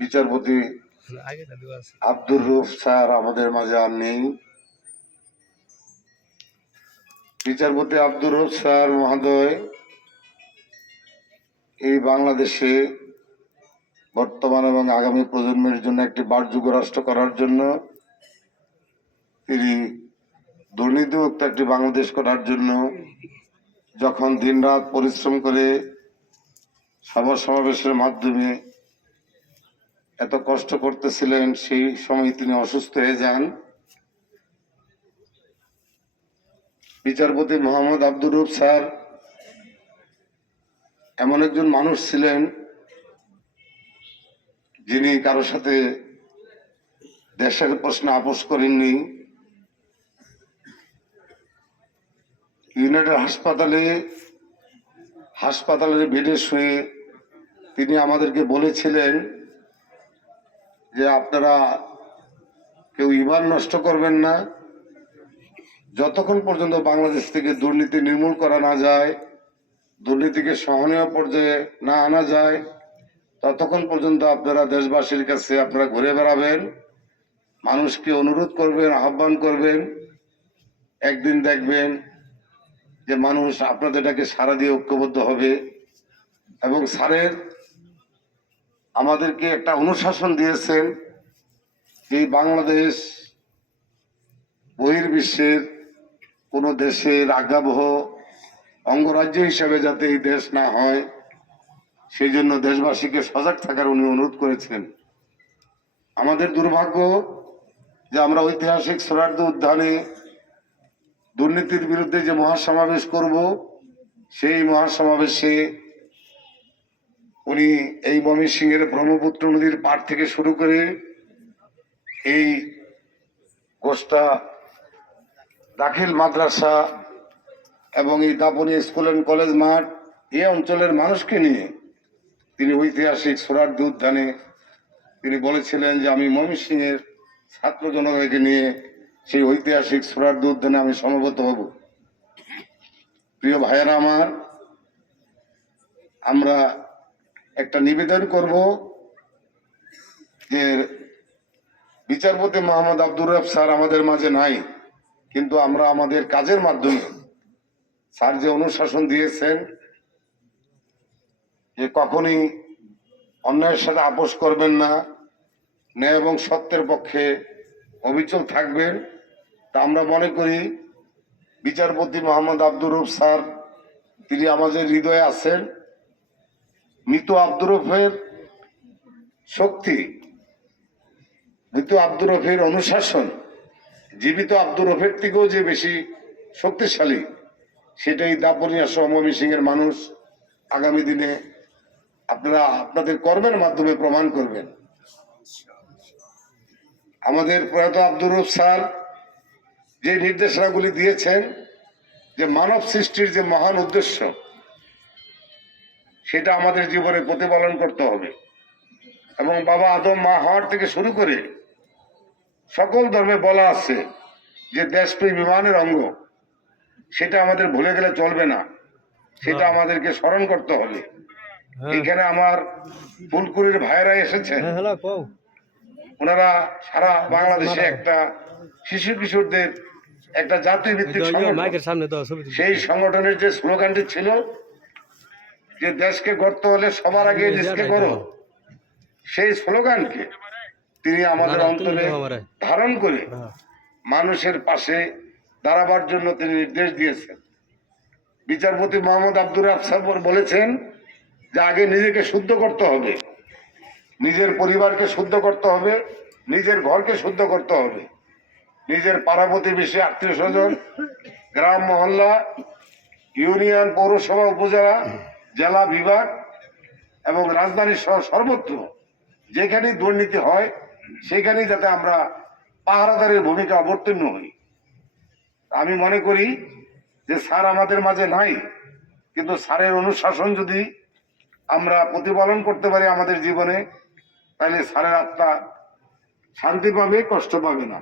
বিচারপতি Abdur roof sir আমাদের মাঝে আর নেই। বিচারপতি আব্দুর রুফ স্যার মহোদয় এই বাংলাদেশে বর্তমান এবং আগামী প্রজন্মের জন্য একটি বারযোগ্য রাষ্ট্র করার জন্য তিনি দুর্নীতিমুক্ত একটি বাংলাদেশ করার জন্য যখন দিনরাত পরিশ্রম করে সভা সমাবেশের মাধ্যমে এত কষ্ট করতেছিলেন, সেই সময় তিনি অসুস্থ হয়ে যান। বিচারপতি মোহাম্মদ আব্দুর রূপ স্যার এমন একজন মানুষ ছিলেন যিনি কারোর সাথে দেশের প্রশ্নে আপোষ করেননি। ইউনাইটেড হাসপাতালে, হাসপাতালের বেডে শুয়ে তিনি আমাদেরকে বলেছিলেন যে আপনারা কেউ ইমান নষ্ট করবেন না। যতক্ষণ পর্যন্ত বাংলাদেশ থেকে দুর্নীতি নির্মূল করা না যায়, দুর্নীতিকে সহনীয় পর্যায়ে না আনা যায়, ততক্ষণ পর্যন্ত আপনারা দেশবাসীর কাছে আপনারা ঘুরে বেড়াবেন, মানুষকে অনুরোধ করবেন, আহ্বান করবেন, একদিন দেখবেন যে মানুষ আপনাদের এটাকে সারা দিয়ে ঐক্যবদ্ধ হবে এবং স্যারের আমাদেরকে একটা অনুশাসন দিয়েছেন যে এই বাংলাদেশ বহির্বিশ্বের কোনো দেশের আজ্ঞাবহ অঙ্গরাজ্য হিসেবে যাতে এই দেশ না হয়, সেই জন্য দেশবাসীকে সজাগ থাকার উনি অনুরোধ করেছেন। আমাদের দুর্ভাগ্য যে আমরা ঐতিহাসিক সোনার্দ উদ্যানে দুর্নীতির বিরুদ্ধে যে মহাসমাবেশ করব, সেই মহাসমাবেশে উনি এই ময়মনসিংহের ব্রহ্মপুত্র নদীর পাড় থেকে শুরু করে এই গোষ্ঠা দাখিল মাদ্রাসা এবং এই দাপনি স্কুল অ্যান্ড কলেজ মাঠ এই অঞ্চলের মানুষকে নিয়ে তিনি ঐতিহাসিক সোরারদি উদ্যানে তিনি বলেছিলেন যে আমি ময়মনসিংহের ছাত্র জনতাকে নিয়ে সেই ঐতিহাসিক সোরারদি উদ্যানে আমি সমবেত হব। প্রিয় ভাইয়েরা আমার, আমরা একটা নিবেদন করব যে বিচারপতি মোহাম্মদ আব্দুর রব স্যার আমাদের মাঝে নাই, কিন্তু আমরা আমাদের কাজের মাধ্যমে স্যার যে অনুশাসন দিয়েছেন যে কখনই অন্যায়ের সাথে আপোষ করবেন না, ন্যায় এবং সত্যের পক্ষে অবিচল থাকবেন। তা আমরা মনে করি বিচারপতি মোহাম্মদ আব্দুর রব স্যার, তিনি আমাদের হৃদয়ে আছেন। মৃত আব্দুর রফের শক্তি মৃত আব্দুর রফের অনুশাসন, জীবিত আব্দুর রফের থেকেও যে বেশি শক্তিশালী, সেটাই দাপনিয়া সমমী সিং এর মানুষ আগামী দিনে আপনারা আপনাদের কর্মের মাধ্যমে প্রমাণ করবেন। আমাদের প্রয়াত আব্দুর রফ স্যার যে নির্দেশনাগুলি দিয়েছেন, যে মানব সৃষ্টির যে মহান উদ্দেশ্য সেটা আমাদের জীবনে প্রতিপালন করতে হবে। এবং বাবা আদম মা হওয়ার থেকে শুরু করে সকল ধর্মে বলা আছে যে দেশপ্রেম বিমানের অঙ্গ। সেটা আমাদের ভুলে গেলে চলবে না। সেটা আমাদেরকে স্মরণ করতে হবে। এখানে আমার ফুলকুড়ির ভাইয়েরা এসেছে হ্যাঁ ওনারা সারা বাংলাদেশে একটা শিশু কিশোরদের একটা জাতীয় ভিত্তিক সংগঠন। সেই সংগঠনের যে স্লোগানটি ছিল যে দেশকে গড়তে হলে সবার আগে দেশকে গড়ো। সেই স্লোগানকে তিনি আমাদের অন্তরে ধারণ করে হ্যাঁ। মানুষের পাশে দাঁড়াবার জন্য তিনি নির্দেশ দিয়েছেন। বিচারপতি মোহাম্মদ আব্দুর আফসার বলেছেন যে আগে নিজেকে শুদ্ধ করতে হবে। নিজের পরিবারকে শুদ্ধ করতে হবে নিজের ঘরকে শুদ্ধ করতে হবে। নিজের পাড়া প্রতিবেশী আত্মীয় স্বজন গ্রাম মহল্লা ইউনিয়ন পৌরসভা উপজেলা জেলা বিভাগ এবং রাজধানী সহ সর্বত্র যেখানেই দুর্নীতি হয়, সেখানেই যাতে আমরা পাহারাদারের ভূমিকা অবতীর্ণ হই। আমি মনে করি যে স্যার আমাদের মাঝে নাই, কিন্তু স্যারের অনুশাসন যদি আমরা প্রতিপালন করতে পারি আমাদের জীবনে, তাহলে স্যারের আত্মা শান্তি পাবে, কষ্ট পাবে না।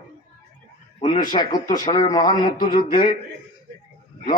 উনিশশো একাত্তর সালের মহান মুক্তিযুদ্ধে